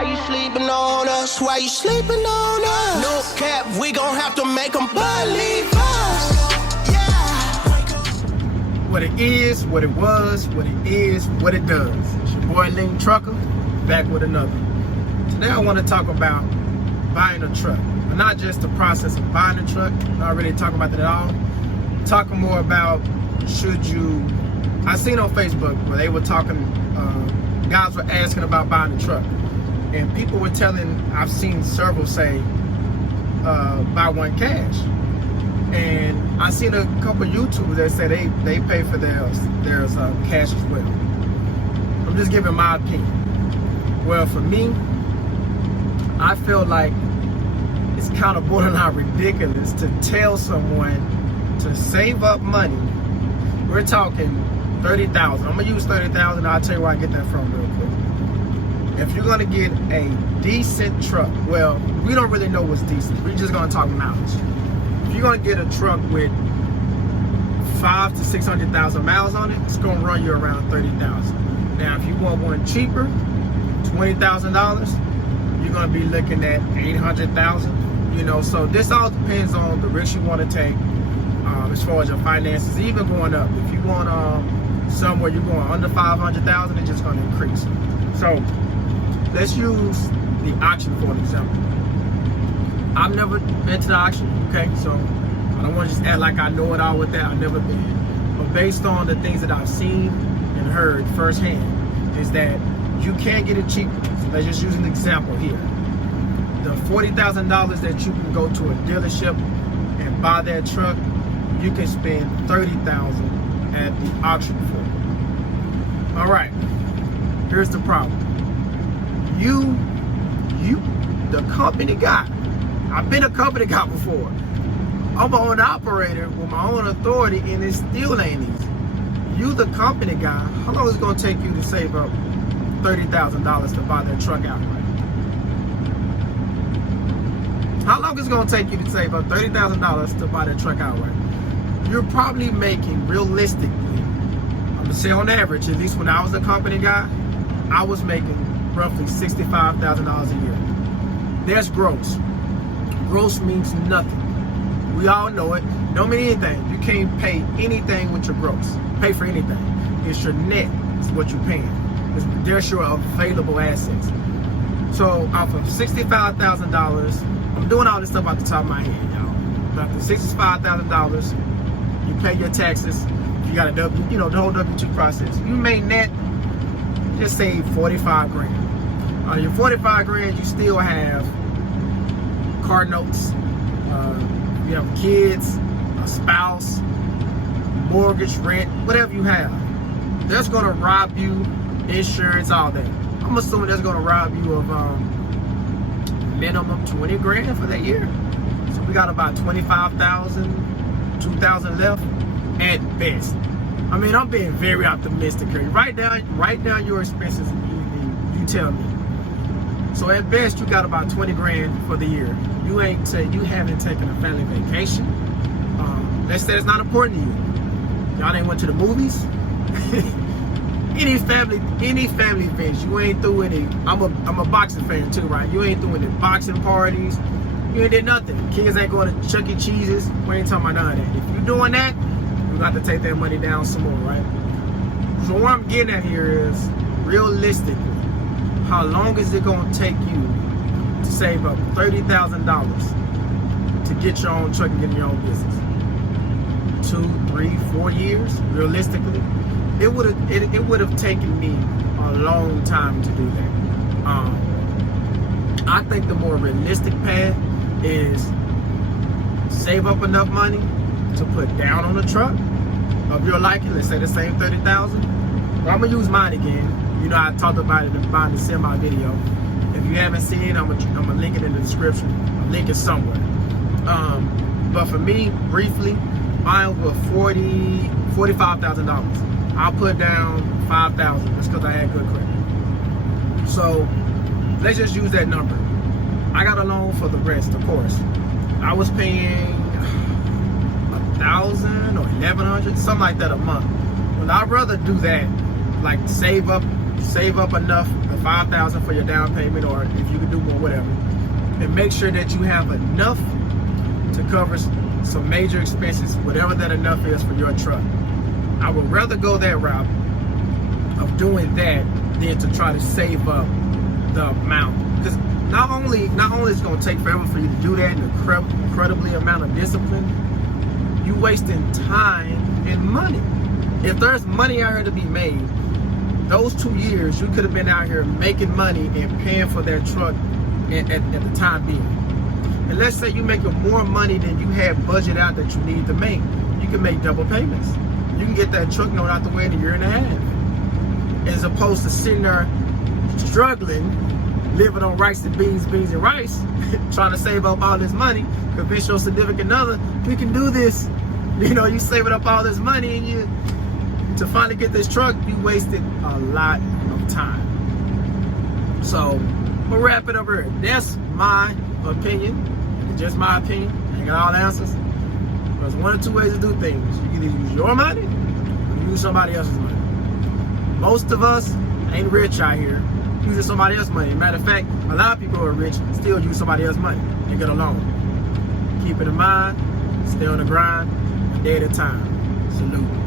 Why you sleeping on us? Why you sleeping on us? No cap, we gon' have to make them believe us. Yeah. What it is, what it was, what it is, what it does. It's your boy Lean Trucker, back with another. Today I want to talk about buying a truck. But not just the process of buying a truck, not really talking about that at all. Talking more about should you, I seen on Facebook where they were talking, guys were asking about buying a truck. And people were telling, I've seen several say, buy one cash. And I seen a couple of YouTubers that say they pay for theirs cash as well. I'm just giving my opinion. Well, for me, I feel like it's kind of borderline ridiculous to tell someone to save up money. We're talking $30,000. I'm gonna use $30,000. I'll tell you where I get that from real quick. If you're gonna get a decent truck, well, we don't really know what's decent. We're just gonna talk mileage. If you're gonna get a truck with 500,000 to 600,000 miles on it, it's gonna run you around $30,000. Now, if you want one cheaper, $20,000, you're gonna be looking at $800,000. You know, so this all depends on the risk you want to take as far as your finances, even going up. If you want somewhere you're going under 500,000, it's just gonna increase. So let's use the auction for an example. I've never been to the auction, okay? So I don't want to just act like I know it all with that. I've never been. But based on the things that I've seen and heard firsthand, is that you can get it cheaper. So let's just use an example here. The $40,000 that you can go to a dealership and buy that truck, you can spend $30,000 at the auction for. All right, here's the problem. You, the company guy. I've been a company guy before. I'm my own operator with my own authority, and it still ain't easy. You, the company guy, how long is it gonna take you to save up $30,000 to buy that truck outright? How long is it gonna take you to save up $30,000 to buy that truck outright? You're probably making, realistically, I'm gonna say on average, at least when I was a company guy, I was making roughly $65,000 a year. That's gross. Gross means nothing. We all know it. Don't mean anything. You can't pay anything with your gross. Pay for anything. It's your net. It's what you're paying. There's your available assets. So off of $65,000, I'm doing all this stuff off the top of my head, y'all. After $65,000, you pay your taxes. You got a the whole W-2 process. You may net, just say 45 grand. On your 45 grand, you still have car notes. You have kids, a spouse, mortgage, rent, whatever you have. That's gonna rob you, insurance, all that. I'm assuming that's gonna rob you of minimum 20 grand for that year. So we got about 25,000, 2,000 left at best. I mean, I'm being very optimistic here. Write down your expenses and you tell me. So at best, you got about 20 grand for the year. You haven't taken a family vacation. Let's say it's not important to you. Y'all ain't went to the movies. any family events. You ain't through any. I'm a boxing fan too, right? You ain't through any boxing parties. You ain't did nothing. Kids ain't going to Chuck E. Cheese's. We ain't talking about none of that. If you're doing that, you got to take that money down some more, right? So what I'm getting at here is, realistically, how long is it going to take you to save up $30,000 to get your own truck and get your own business? 2, 3, 4 years? Realistically, it would have taken me a long time to do that. I think the more realistic path is save up enough money to put down on a truck of your liking. Let's say the same $30,000. Well, I'm gonna use mine again. You know, I talked about it in the semi video. If you haven't seen it, I'm gonna link it in the description. I'll link it somewhere. But for me, briefly, mine was $45,000. I'll put down $5,000 just because I had good credit. So let's just use that number. I got a loan for the rest, of course. I was paying $1,000 or $1,100, something like that a month. Well, I'd rather do that, like save up enough $5,000 for your down payment, or if you can do more, whatever. And make sure that you have enough to cover some major expenses, whatever that enough is for your truck. I would rather go that route of doing that than to try to save up the amount. Because not only is it going to take forever for you to do that, and incredibly amount of discipline, you wasting time and money. If there's money out here to be made, those 2 years you could have been out here making money and paying for that truck at the time being. And let's say you're making more money than you had budget out that you need to make. You can make double payments. You can get that truck note out the way in a year and a half. As opposed to sitting there struggling, living on rice and beans and rice, trying to save up all this money, convince your significant other, we can do this. You know, you saving up all this money, and to finally get this truck, you wasted a lot of time. So we'll wrap it up here. That's my opinion. It's just my opinion. I ain't got all the answers. There's one or two ways to do things. You can either use your money or use somebody else's money. Most of us ain't rich out here using somebody else's money. Matter of fact, a lot of people who are rich still use somebody else's money and get a loan. Keep it in mind, stay on the grind, a day at a time. Salute.